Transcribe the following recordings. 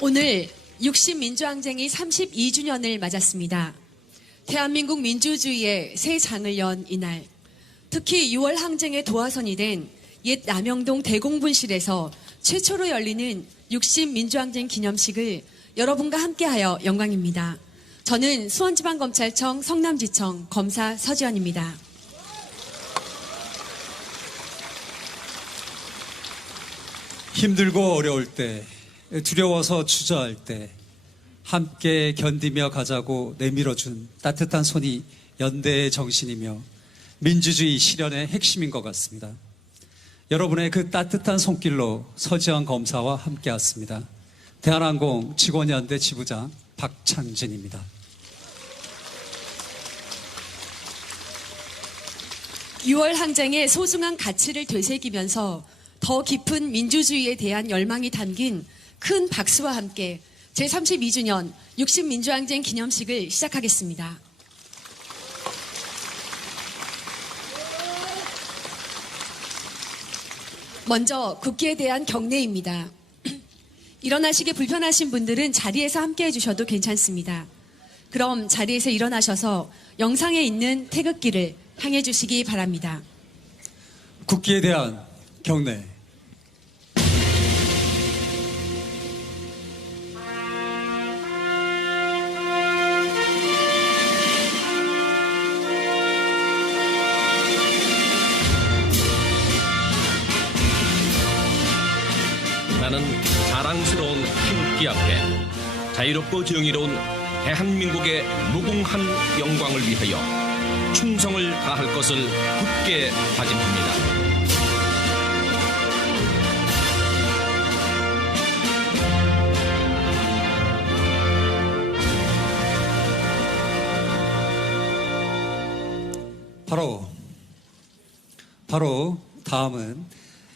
오늘 60 민주항쟁이 32주년을 맞았습니다. 대한민국 민주주의의 새 장을 연 이날, 특히 6월 항쟁의 도화선이 된 옛 남영동 대공분실에서 최초로 열리는 60 민주항쟁 기념식을 여러분과 함께하여 영광입니다. 저는 수원지방검찰청 성남지청 검사 서지연입니다. 힘들고 어려울 때, 두려워서 주저할 때 함께 견디며 가자고 내밀어준 따뜻한 손이 연대의 정신이며 민주주의 실현의 핵심인 것 같습니다. 여러분의 그 따뜻한 손길로 서지연 검사와 함께 왔습니다. 대한항공 직원연대 지부장 박창진입니다. 6월 항쟁의 소중한 가치를 되새기면서 더 깊은 민주주의에 대한 열망이 담긴 큰 박수와 함께 제32주년 60 민주항쟁 기념식을 시작하겠습니다. 먼저 국기에 대한 경례입니다. 일어나시기 불편하신 분들은 자리에서 함께 해주셔도 괜찮습니다. 그럼 자리에서 일어나셔서 영상에 있는 태극기를 향해 주시기 바랍니다. 국기에 대한 경례. 나는 자랑스러운 태극기 앞에 자유롭고 정의로운 대한민국의 무궁한 영광을 위하여 충성을 다할 것을 굳게 다짐합니다. 바로 다음은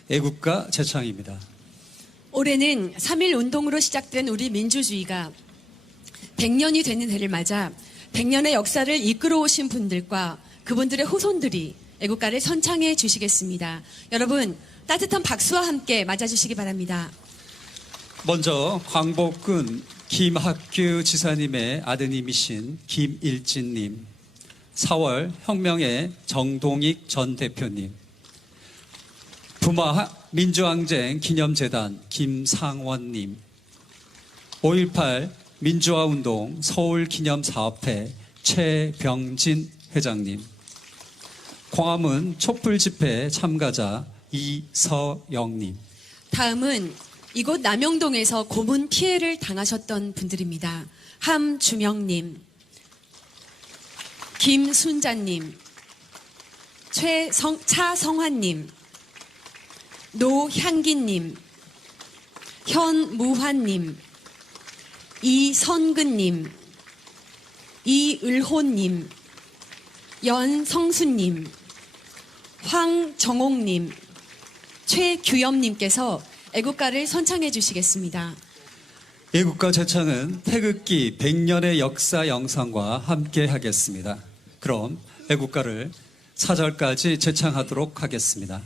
애국가 제창입니다. 올해는 3.1 운동으로 시작된 우리 민주주의가 100년이 되는 해를 맞아 100년의 역사를 이끌어오신 분들과 그분들의 후손들이 애국가를 선창해 주시겠습니다. 여러분 따뜻한 박수와 함께 맞아주시기 바랍니다. 먼저 광복군 김학규 지사님의 아드님이신 김일진님, 4월 혁명의 정동익 전 대표님, 부마 민주항쟁 기념재단 김상원님, 5.18 민주화운동 서울기념사업회 최병진 회장님, 광화문 촛불집회 참가자 이서영님. 다음은 이곳 남영동에서 고문 피해를 당하셨던 분들입니다. 함주명님, 김순자님, 차성환님, 노향기님, 현무환님, 이선근님, 이을호님, 연성수님, 황정옥님, 최규엽님께서 애국가를 선창해 주시겠습니다. 애국가 제창은 태극기 100년의 역사 영상과 함께 하겠습니다. 그럼 애국가를 4절까지 제창하도록 하겠습니다.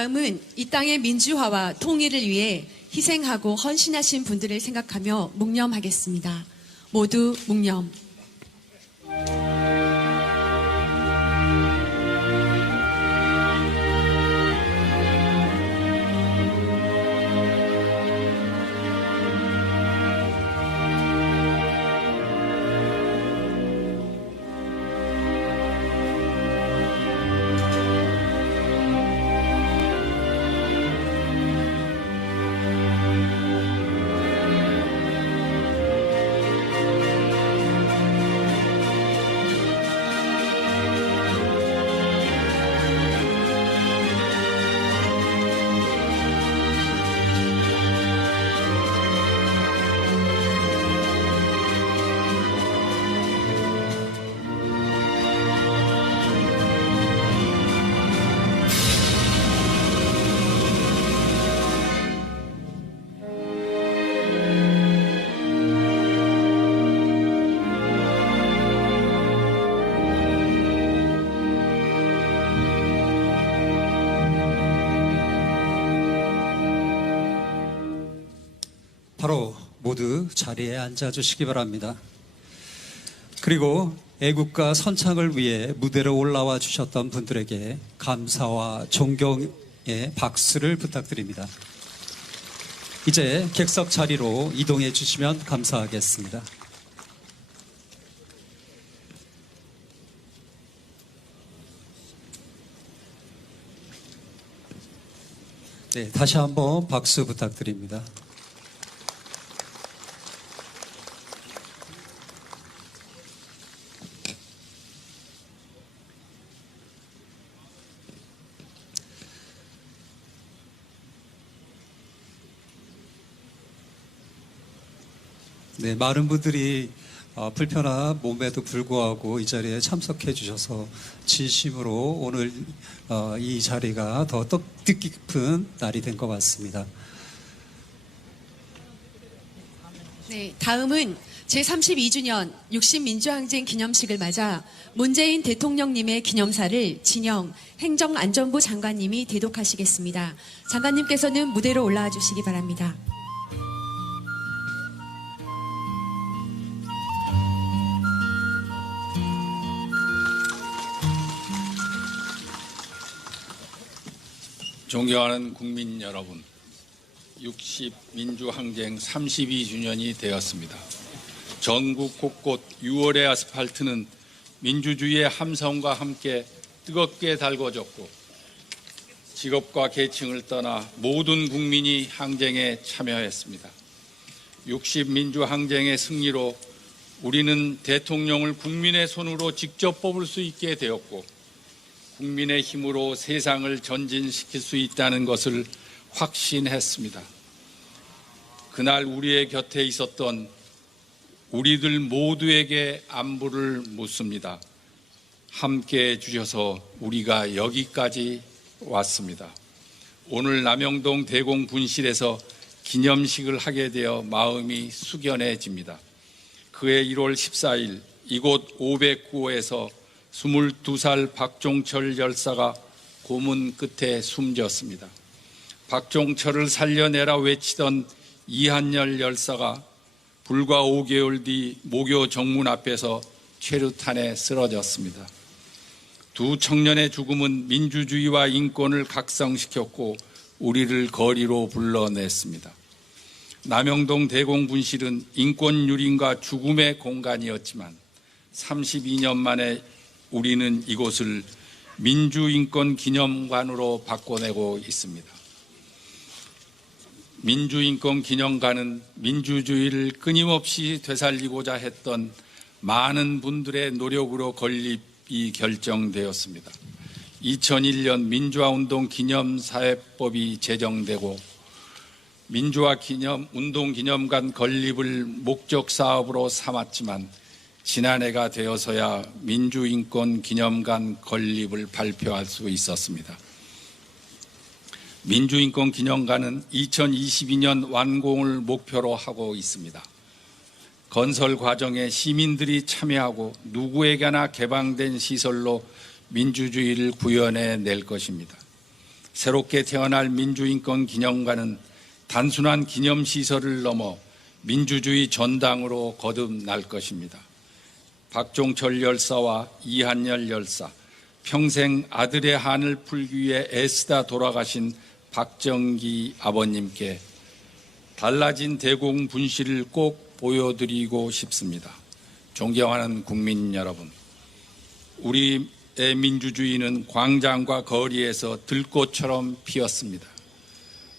다음은 이 땅의 민주화와 통일을 위해 희생하고 헌신하신 분들을 생각하며 묵념하겠습니다. 모두 묵념. 바로 모두 자리에 앉아주시기 바랍니다. 그리고 애국가 선창을 위해 무대로 올라와 주셨던 분들에게 감사와 존경의 박수를 부탁드립니다. 이제 객석 자리로 이동해 주시면 감사하겠습니다. 네, 다시 한번 박수 부탁드립니다. 네, 많은 분들이 불편한 몸에도 불구하고 이 자리에 참석해 주셔서 진심으로 오늘 이 자리가 더 뜻깊은 날이 된 것 같습니다. 네, 다음은 제32주년 60민주항쟁 기념식을 맞아 문재인 대통령님의 기념사를 진영 행정안전부 장관님이 대독하시겠습니다. 장관님께서는 무대로 올라와 주시기 바랍니다. 존경하는 국민 여러분, 60민주항쟁 32주년이 되었습니다. 전국 곳곳 6월의 아스팔트는 민주주의의 함성과 함께 뜨겁게 달궈졌고 직업과 계층을 떠나 모든 국민이 항쟁에 참여했습니다. 60민주항쟁의 승리로 우리는 대통령을 국민의 손으로 직접 뽑을 수 있게 되었고 국민의 힘으로 세상을 전진시킬 수 있다는 것을 확신했습니다. 그날 우리의 곁에 있었던 우리들 모두에게 안부를 묻습니다. 함께 해주셔서 우리가 여기까지 왔습니다. 오늘 남영동 대공 분실에서 기념식을 하게 되어 마음이 숙연해집니다. 그해 1월 14일 이곳 509호에서 22살 박종철 열사가 고문 끝에 숨졌습니다. 박종철을 살려내라 외치던 이한열 열사가 불과 5개월 뒤 모교 정문 앞에서 최루탄에 쓰러졌습니다. 두 청년의 죽음은 민주주의와 인권을 각성시켰고 우리를 거리로 불러냈습니다. 남영동 대공분실은 인권 유린과 죽음의 공간이었지만 32년 만에 우리는 이곳을 민주인권기념관으로 바꿔내고 있습니다. 민주인권기념관은 민주주의를 끊임없이 되살리고자 했던 많은 분들의 노력으로 건립이 결정되었습니다. 2001년 민주화운동 기념사회법이 제정되고 민주화 운동 기념관 건립을 목적 사업으로 삼았지만 지난해가 되어서야 민주인권 기념관 건립을 발표할 수 있었습니다. 민주인권 기념관은 2022년 완공을 목표로 하고 있습니다. 건설 과정에 시민들이 참여하고 누구에게나 개방된 시설로 민주주의를 구현해 낼 것입니다. 새롭게 태어날 민주인권기념관은 단순한 기념시설을 넘어 민주주의 전당으로 거듭날 것입니다. 박종철 열사와 이한열 열사, 평생 아들의 한을 풀기 위해 애쓰다 돌아가신 박정기 아버님께 달라진 대공 분실을 꼭 보여드리고 싶습니다. 존경하는 국민 여러분, 우리의 민주주의는 광장과 거리에서 들꽃처럼 피었습니다.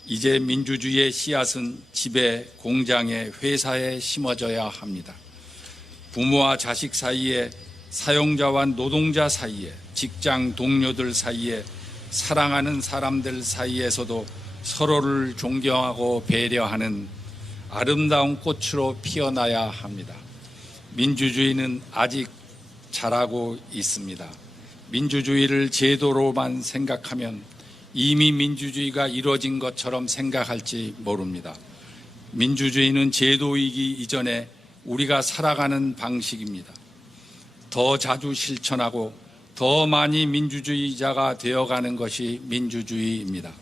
이제 민주주의의 씨앗은 집에, 공장에, 회사에 심어져야 합니다. 부모와 자식 사이에, 사용자와 노동자 사이에, 직장 동료들 사이에, 사랑하는 사람들 사이에서도 서로를 존경하고 배려하는 아름다운 꽃으로 피어나야 합니다. 민주주의는 아직 자라고 있습니다. 민주주의를 제도로만 생각하면 이미 민주주의가 이루어진 것처럼 생각할지 모릅니다. 민주주의는 제도이기 이전에 우리가 살아가는 방식입니다. 더 자주 실천하고 더 많이 민주주의자가 되어가는 것이 민주주의입니다.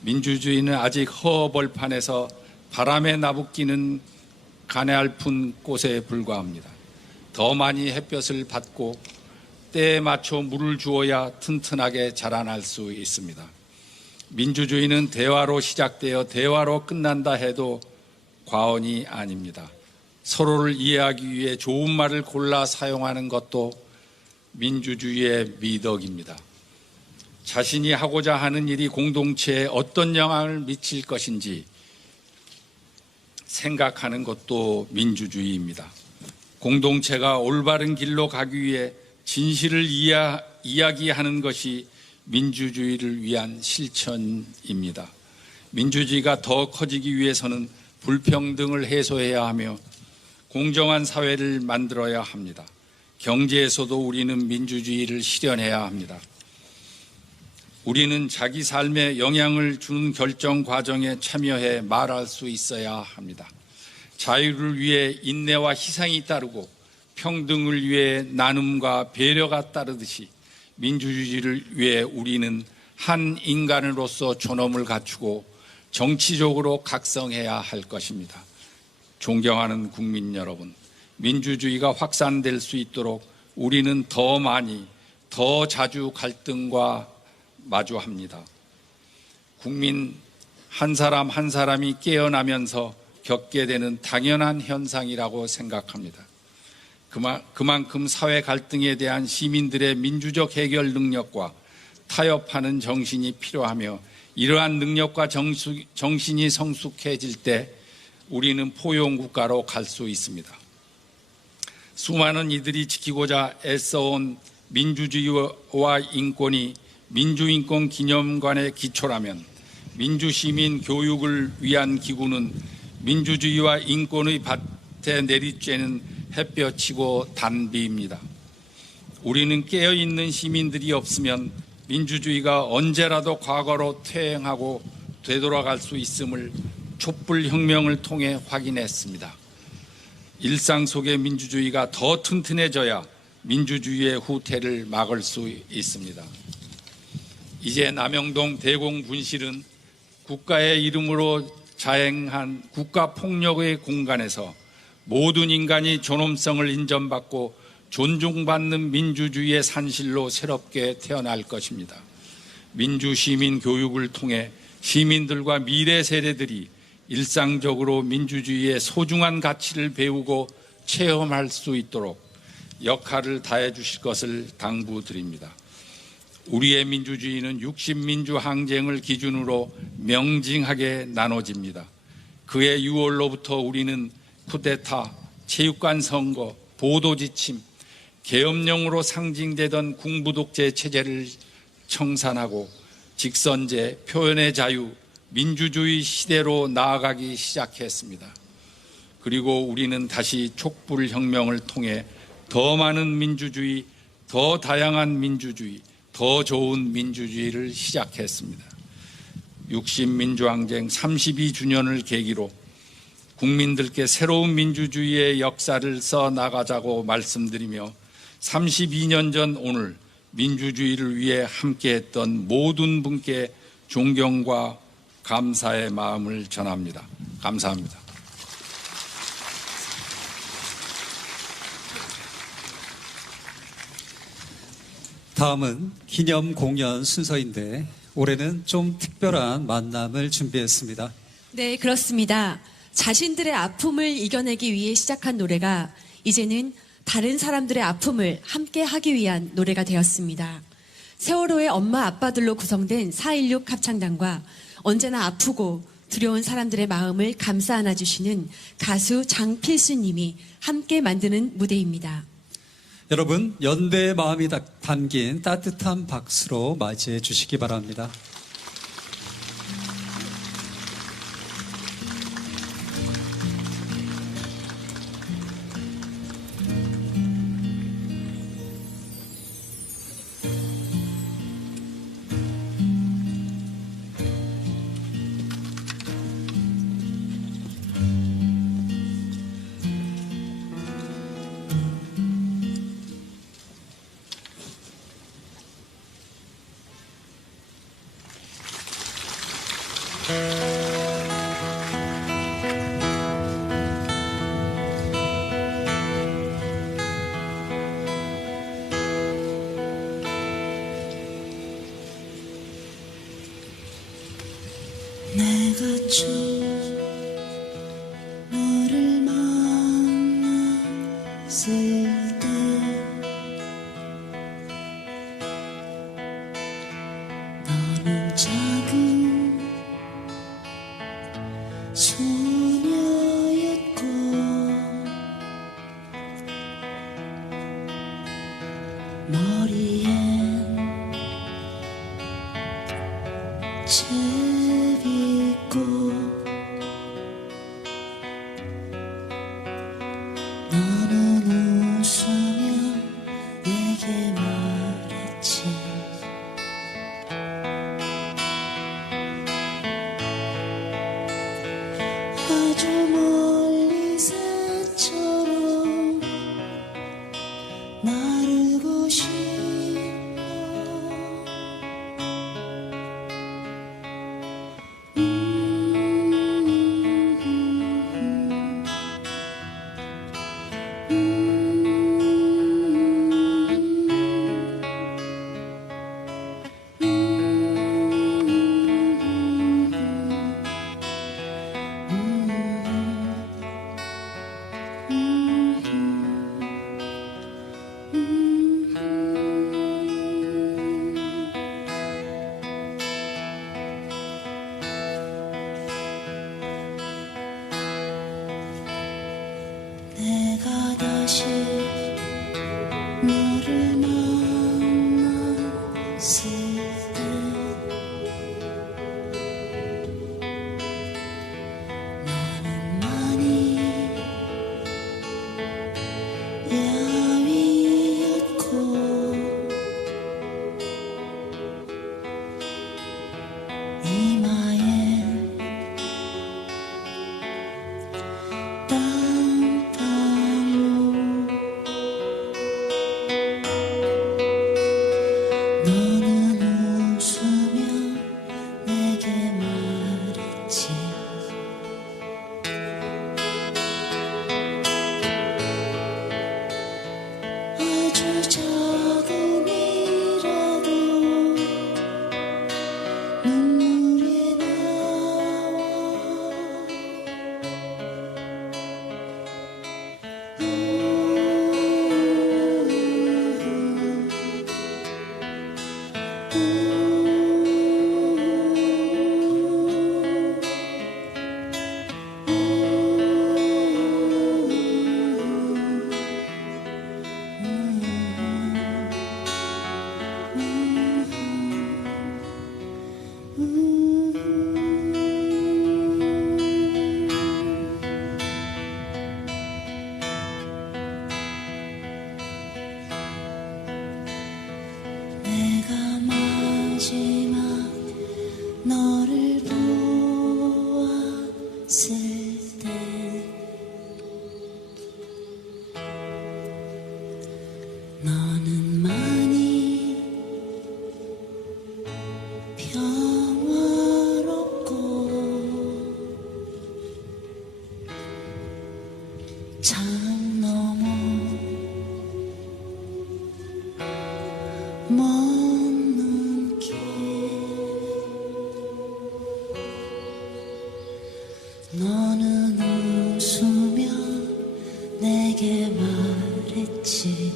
민주주의는 아직 허벌판에서 바람에 나부끼는 가냘픈 꽃에 불과합니다. 더 많이 햇볕을 받고 때에 맞춰 물을 주어야 튼튼하게 자라날 수 있습니다. 민주주의는 대화로 시작되어 대화로 끝난다 해도 과언이 아닙니다. 서로를 이해하기 위해 좋은 말을 골라 사용하는 것도 민주주의의 미덕입니다. 자신이 하고자 하는 일이 공동체에 어떤 영향을 미칠 것인지 생각하는 것도 민주주의입니다. 공동체가 올바른 길로 가기 위해 진실을 이야기하는 것이 민주주의를 위한 실천입니다. 민주주의가 더 커지기 위해서는 불평등을 해소해야 하며 공정한 사회를 만들어야 합니다. 경제에서도 우리는 민주주의를 실현해야 합니다. 우리는 자기 삶에 영향을 주는 결정 과정에 참여해 말할 수 있어야 합니다. 자유를 위해 인내와 희생이 따르고 평등을 위해 나눔과 배려가 따르듯이 민주주의를 위해 우리는 한 인간으로서 존엄을 갖추고 정치적으로 각성해야 할 것입니다. 존경하는 국민 여러분, 민주주의가 확산될 수 있도록 우리는 더 많이, 더 자주 갈등과 마주합니다. 국민 한 사람 한 사람이 깨어나면서 겪게 되는 당연한 현상이라고 생각합니다. 그만큼 사회 갈등에 대한 시민들의 민주적 해결 능력과 타협하는 정신이 필요하며 이러한 능력과 정신이 성숙해질 때 우리는 포용국가로 갈 수 있습니다. 수많은 이들이 지키고자 애써온 민주주의와 인권이 민주인권기념관의 기초라면 민주시민 교육을 위한 기구는 민주주의와 인권의 밭에 내리쬐는 햇볕이고 단비입니다. 우리는 깨어있는 시민들이 없으면 민주주의가 언제라도 과거로 퇴행하고 되돌아갈 수 있음을 촛불혁명을 통해 확인했습니다. 일상 속의 민주주의가 더 튼튼해져야 민주주의의 후퇴를 막을 수 있습니다. 이제 남영동 대공분실은 국가의 이름으로 자행한 국가폭력의 공간에서 모든 인간이 존엄성을 인정받고 존중받는 민주주의의 산실로 새롭게 태어날 것입니다. 민주시민 교육을 통해 시민들과 미래 세대들이 일상적으로 민주주의의 소중한 가치를 배우고 체험할 수 있도록 역할을 다해 주실 것을 당부드립니다. 우리의 민주주의는 60민주 항쟁을 기준으로 명징하게 나눠집니다. 그의 6월로부터 우리는 쿠데타, 체육관 선거, 보도지침, 계엄령으로 상징되던 군부독재 체제를 청산하고 직선제, 표현의 자유, 민주주의 시대로 나아가기 시작했습니다. 그리고 우리는 다시 촛불혁명을 통해 더 많은 민주주의, 더 다양한 민주주의, 더 좋은 민주주의를 시작했습니다. 60민주항쟁 32주년을 계기로 국민들께 새로운 민주주의의 역사를 써나가자고 말씀드리며 32년 전 오늘 민주주의를 위해 함께했던 모든 분께 존경과 감사의 마음을 전합니다. 감사합니다. 다음은 기념 공연 순서인데 올해는 좀 특별한 만남을 준비했습니다. 네, 그렇습니다. 자신들의 아픔을 이겨내기 위해 시작한 노래가 이제는 다른 사람들의 아픔을 함께 하기 위한 노래가 되었습니다. 세월호의 엄마 아빠들로 구성된 4.16 합창단과 언제나 아프고 두려운 사람들의 마음을 감싸 안아주시는 가수 장필수 님이 함께 만드는 무대입니다. 여러분, 연대의 마음이 담긴 따뜻한 박수로 맞이해 주시기 바랍니다. 내가 좀 너를 만났을 때 너는 작은 소녀였고 머리엔 채비고 너는 웃으며 내게 말했지 아주 멀리 새처럼 나르고 싶어 내가 다시 너를 만났을 때 너는 많이 야위었고 이마에 너는 웃으며 내게 말했지 아주 작은이라도 눈물이 나와 내가 마지막 너를 보았을 때 너는 많이 평화 창 너머 먼 눈길 너는 웃으며 내게 말했지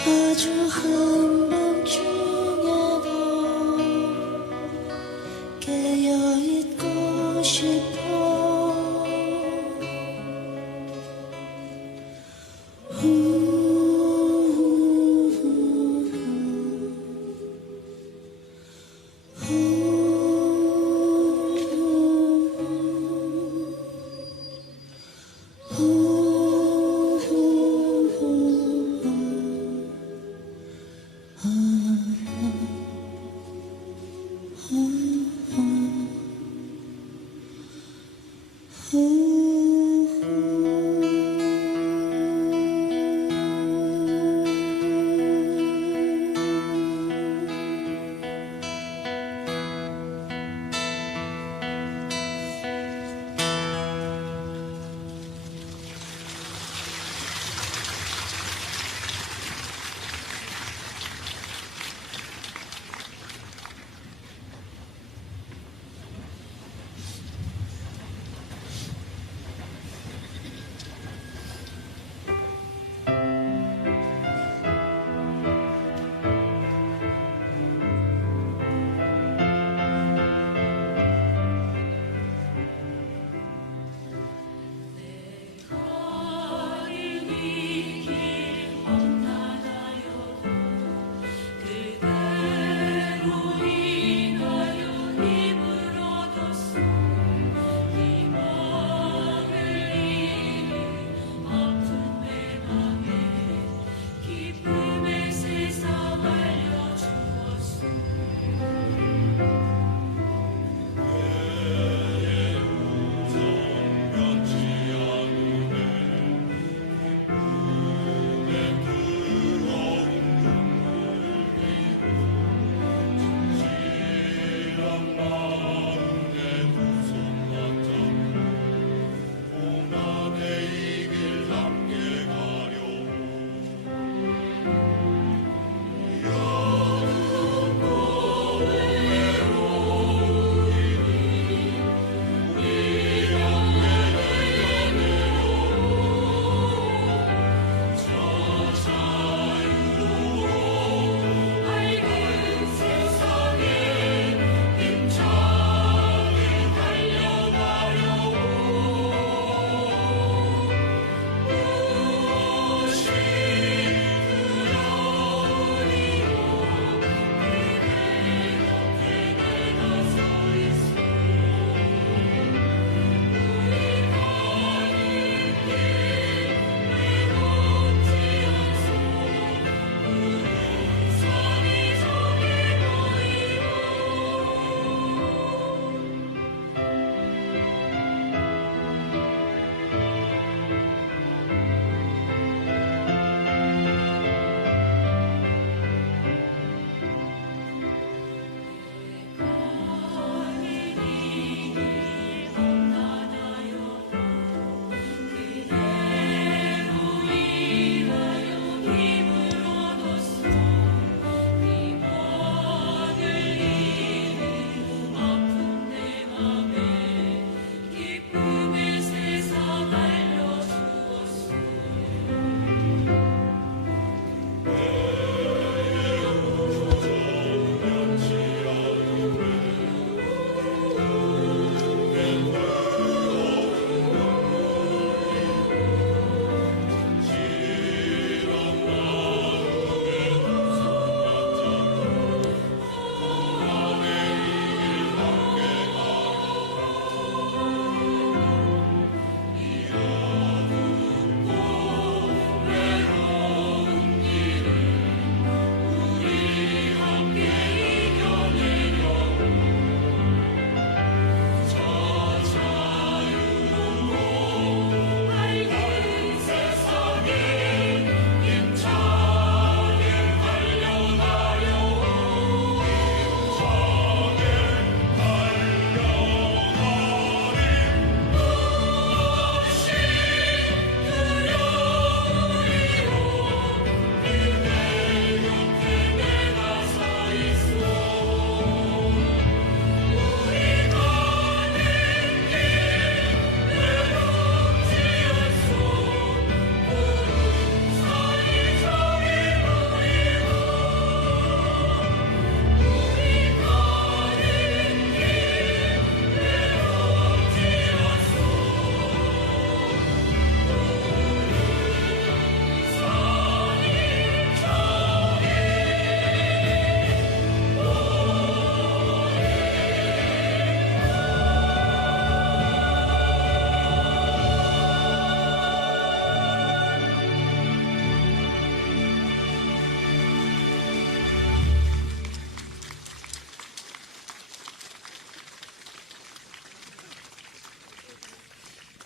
아주 한밤중에도 깨어있고 싶어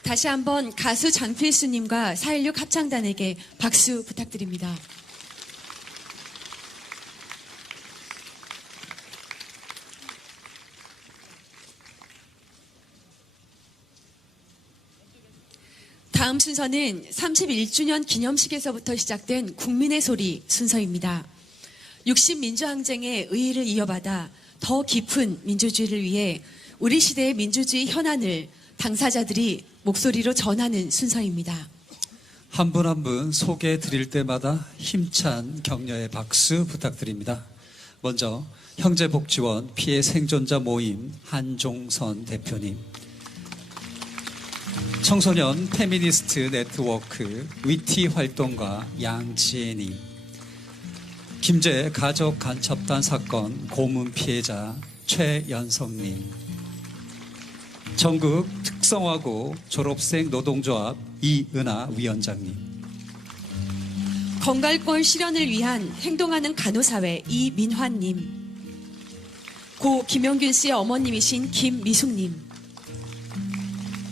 다시 한번 가수 장필수님과 4.16 합창단에게 박수 부탁드립니다. 다음 순서는 31주년 기념식에서부터 시작된 국민의 소리 순서입니다. 60민주항쟁의 의의를 이어받아 더 깊은 민주주의를 위해 우리 시대의 민주주의 현안을 당사자들이 목소리로 전하는 순서입니다. 한 분 한 분 소개해 드릴 때마다 힘찬 격려의 박수 부탁드립니다. 먼저 형제복지원 피해 생존자 모임 한종선 대표님, 청소년 페미니스트 네트워크 위티 활동가 양지혜님, 김제 가족 간첩단 사건 고문 피해자 최연성님, 전국 특성화고 졸업생 노동조합 이은하 위원장님, 건강권 실현을 위한 행동하는 간호사회 이민환님, 고 김영균 씨의 어머님이신 김미숙님,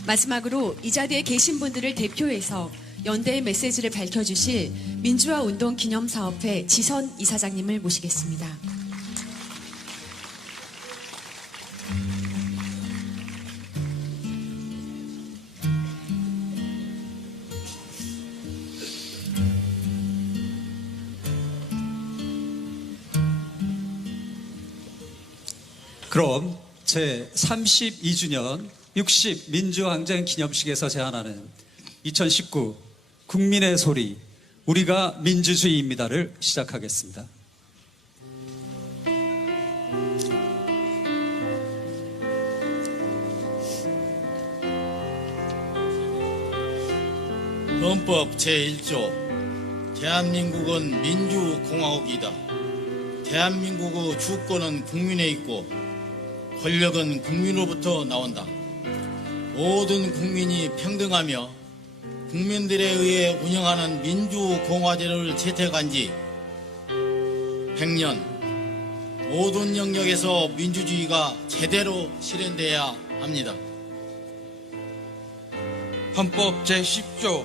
마지막으로 이 자리에 계신 분들을 대표해서 연대의 메시지를 밝혀주실 민주화운동 기념사업회 지선 이사장님을 모시겠습니다. 그럼 제32주년 60 민주항쟁 기념식에서 제안하는 2019 국민의 소리 우리가 민주주의입니다를 시작하겠습니다. 헌법 제1조 대한민국은 민주공화국이다. 대한민국의 주권은 국민에 있고 권력은 국민으로부터 나온다. 모든 국민이 평등하며 국민들에 의해 운영하는 민주공화제를 채택한 지 100년, 모든 영역에서 민주주의가 제대로 실현돼야 합니다. 헌법 제10조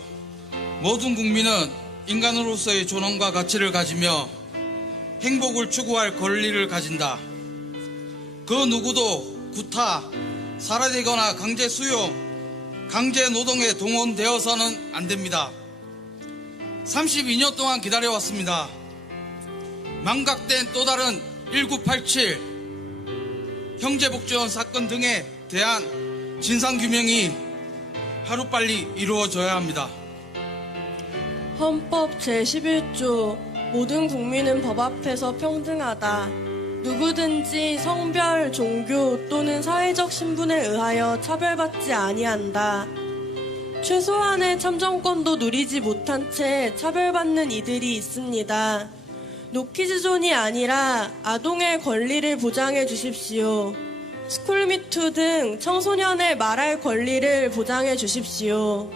모든 국민은 인간으로서의 존엄과 가치를 가지며 행복을 추구할 권리를 가진다. 그 누구도 구타, 살해되거나 강제 수용, 강제 노동에 동원되어서는 안 됩니다. 32년 동안 기다려왔습니다. 망각된 또 다른 1987 형제복지원 사건 등에 대한 진상규명이 하루빨리 이루어져야 합니다. 헌법 제11조 모든 국민은 법 앞에서 평등하다. 누구든지 성별, 종교 또는 사회적 신분에 의하여 차별받지 아니한다. 최소한의 참정권도 누리지 못한 채 차별받는 이들이 있습니다. 노키즈존이 아니라 아동의 권리를 보장해 주십시오. 스쿨미투 등 청소년의 말할 권리를 보장해 주십시오.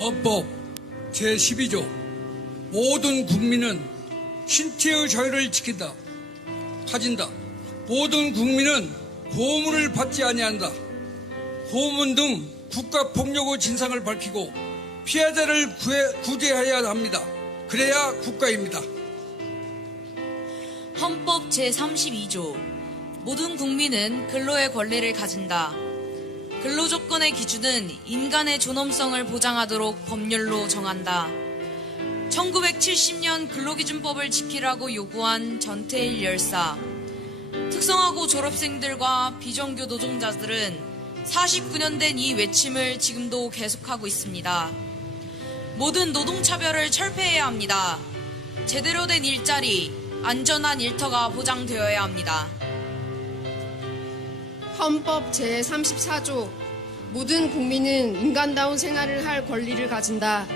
헌법 제12조 모든 국민은 신체의 자유를 지킨다. 가진다. 모든 국민은 고문을 받지 아니한다. 고문 등 국가폭력의 진상을 밝히고 피해자를 구제해야 합니다. 그래야 국가입니다. 헌법 제32조 모든 국민은 근로의 권리를 가진다. 근로조건의 기준은 인간의 존엄성을 보장하도록 법률로 정한다. 1970년 근로기준법을 지키라고 요구한 전태일 열사, 특성화고 졸업생들과 비정규 노동자들은 49년 된 이 외침을 지금도 계속하고 있습니다. 모든 노동차별을 철폐해야 합니다. 제대로 된 일자리, 안전한 일터가 보장되어야 합니다. 헌법 제34조 모든 국민은 인간다운 생활을 할 권리를 가진다.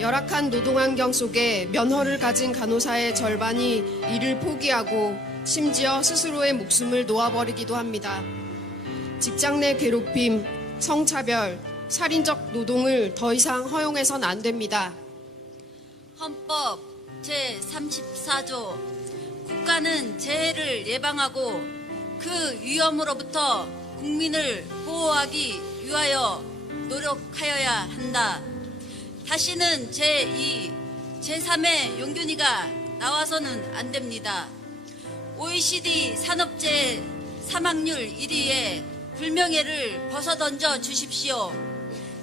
열악한 노동환경 속에 면허를 가진 간호사의 절반이 이를 포기하고 심지어 스스로의 목숨을 놓아버리기도 합니다. 직장 내 괴롭힘, 성차별, 살인적 노동을 더 이상 허용해선 안 됩니다. 헌법 제34조 국가는 재해를 예방하고 그 위험으로부터 국민을 보호하기 위하여 노력하여야 한다. 다시는 제2, 제3의 용균이가 나와서는 안 됩니다. OECD 산업재해 사망률 1위에 불명예를 벗어던져 주십시오.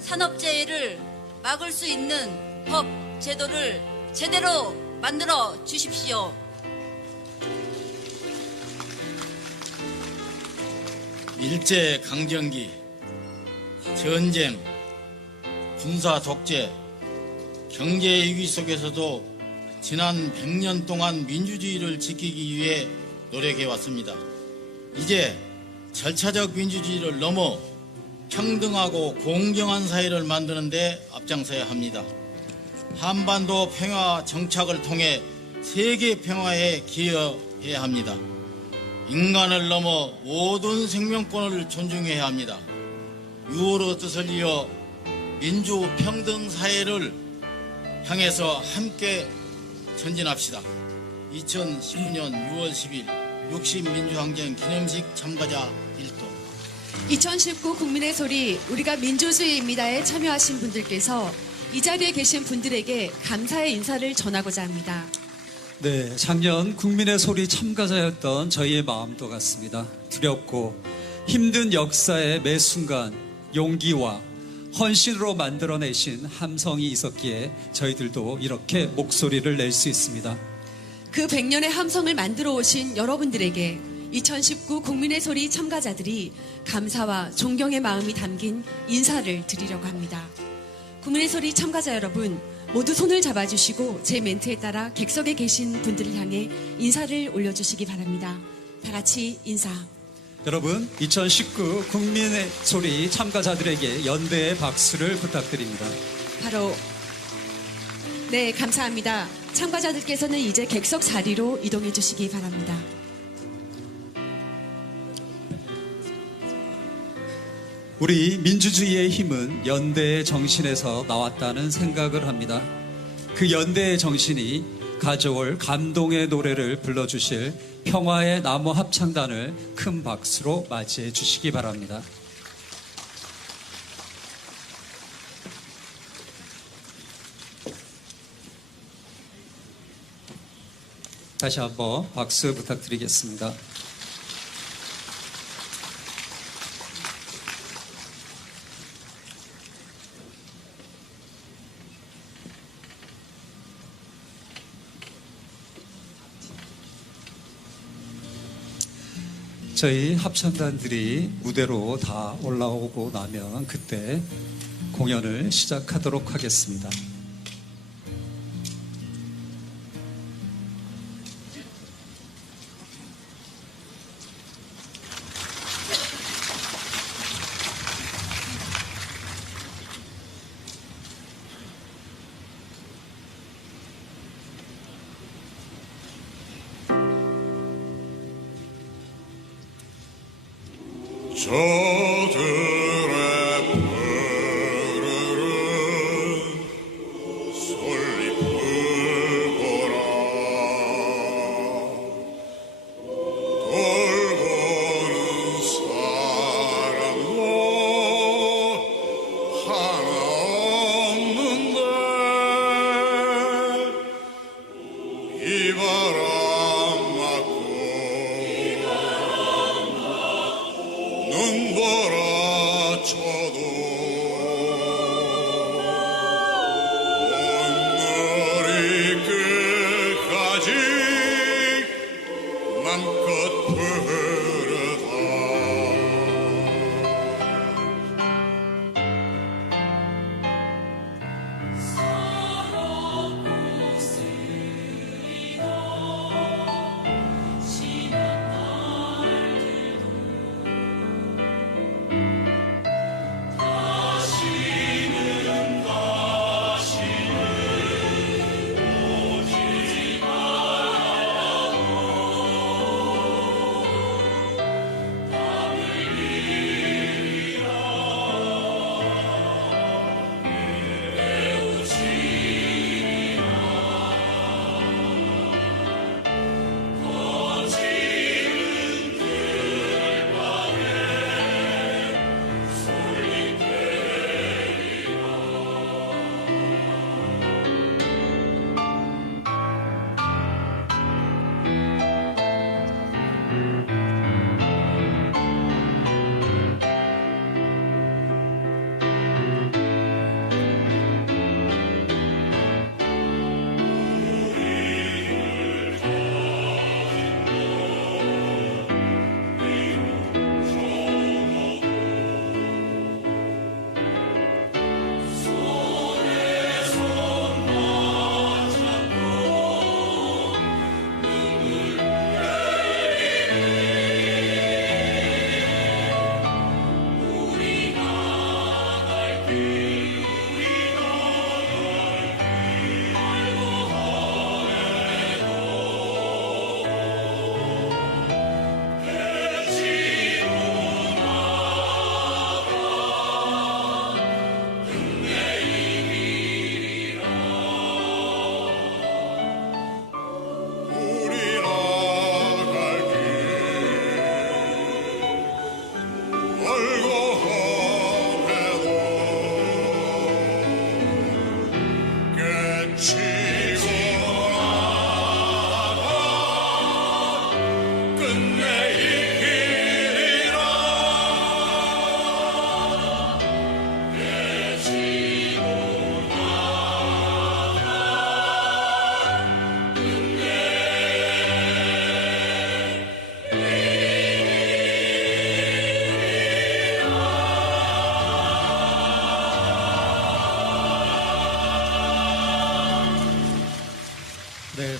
산업재해를 막을 수 있는 법, 제도를 제대로 만들어 주십시오. 일제 강점기, 전쟁, 군사 독재, 경제 위기 속에서도 지난 100년 동안 민주주의를 지키기 위해 노력해 왔습니다. 이제 절차적 민주주의를 넘어 평등하고 공정한 사회를 만드는 데 앞장서야 합니다. 한반도 평화 정착을 통해 세계 평화에 기여해야 합니다. 인간을 넘어 모든 생명권을 존중해야 합니다. 6월의 뜻을 이어 민주평등 사회를 향해서 함께 전진합시다. 2019년 6월 10일 60민주항쟁 기념식 참가자 1도 2019 국민의 소리 우리가 민주주의입니다에 참여하신 분들께서 이 자리에 계신 분들에게 감사의 인사를 전하고자 합니다. 네, 작년 국민의 소리 참가자였던 저희의 마음도 같습니다. 두렵고 힘든 역사의 매 순간 용기와 헌신으로 만들어내신 함성이 있었기에 저희들도 이렇게 목소리를 낼 수 있습니다. 그 100년의 함성을 만들어 오신 여러분들에게 2019 국민의 소리 참가자들이 감사와 존경의 마음이 담긴 인사를 드리려고 합니다. 국민의 소리 참가자 여러분, 모두 손을 잡아주시고 제 멘트에 따라 객석에 계신 분들을 향해 인사를 올려주시기 바랍니다. 다 같이 인사. 여러분, 2019 국민의 소리 참가자들에게 연대의 박수를 부탁드립니다. 바로 네, 감사합니다. 참가자들께서는 이제 객석 자리로 이동해 주시기 바랍니다. 우리 민주주의의 힘은 연대의 정신에서 나왔다는 생각을 합니다. 그 연대의 정신이 가져올 감동의 노래를 불러주실 평화의 나무 합창단을 큰 박수로 맞이해 주시기 바랍니다. 다시 한번 박수 부탁드리겠습니다. 저희 합창단들이 무대로 다 올라오고 나면 그때 공연을 시작하도록 하겠습니다. 저들의 푸르른 솔잎을 보라 돌보는 사람도 하나 없는데 이 바람 눈보라 쳐도 오늘이 끝까지 맘껏 부르다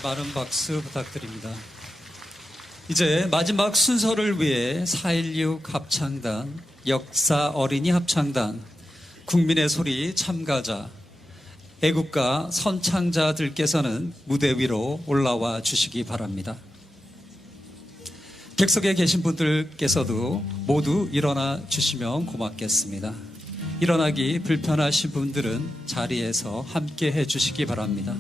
많은 박수 부탁드립니다. 이제 마지막 순서를 위해 4.16 합창단, 역사 어린이 합창단, 국민의 소리 참가자, 애국가 선창자들께서는 무대 위로 올라와 주시기 바랍니다. 객석에 계신 분들께서도 모두 일어나 주시면 고맙겠습니다. 일어나기 불편하신 분들은 자리에서 함께 해주시기 바랍니다.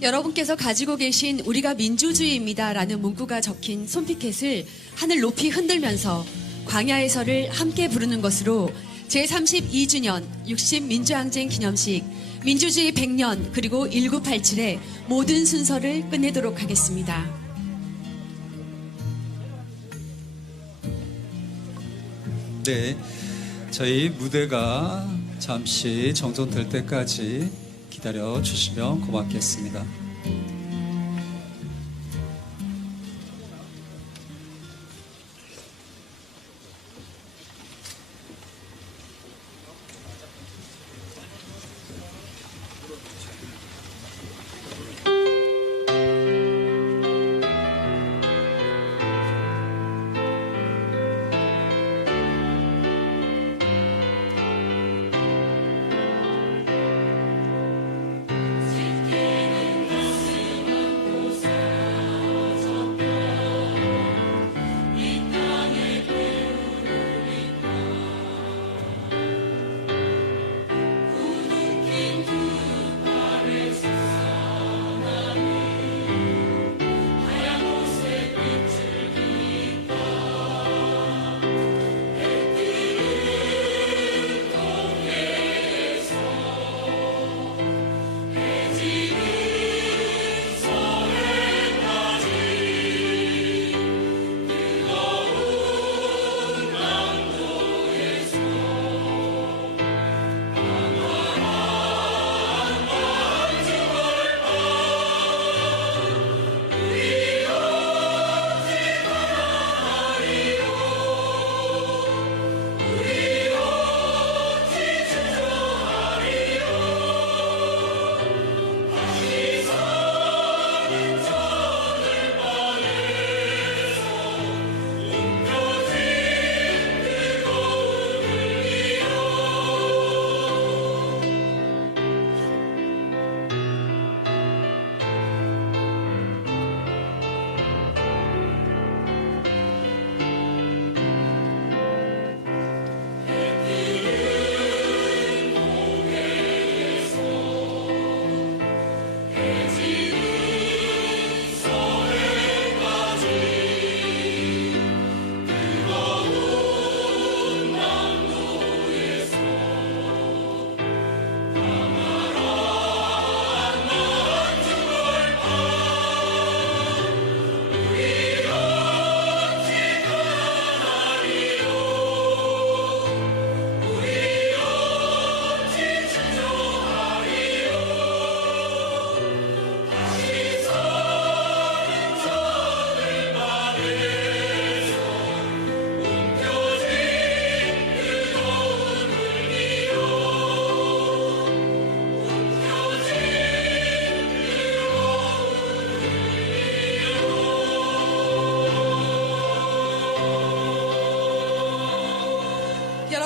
여러분께서 가지고 계신 우리가 민주주의입니다 라는 문구가 적힌 손피켓을 하늘 높이 흔들면서 광야에서를 함께 부르는 것으로 제32주년 60민주항쟁 기념식 민주주의 100년 그리고 1987의 모든 순서를 끝내도록 하겠습니다. 네, 저희 무대가 잠시 정돈될 때까지 기다려 주시면 고맙겠습니다.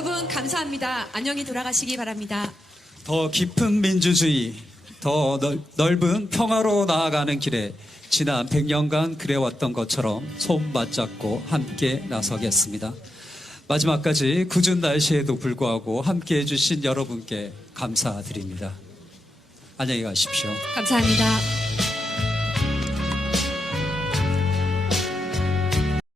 여러분 감사합니다. 안녕히 돌아가시기 바랍니다. 더 깊은 민주주의, 더 넓은 평화로 나아가는 길에 지난 100년간 그래왔던 것처럼 손 맞잡고 함께 나서겠습니다. 마지막까지 궂은 날씨에도 불구하고 함께 해주신 여러분께 감사드립니다. 안녕히 가십시오. 감사합니다.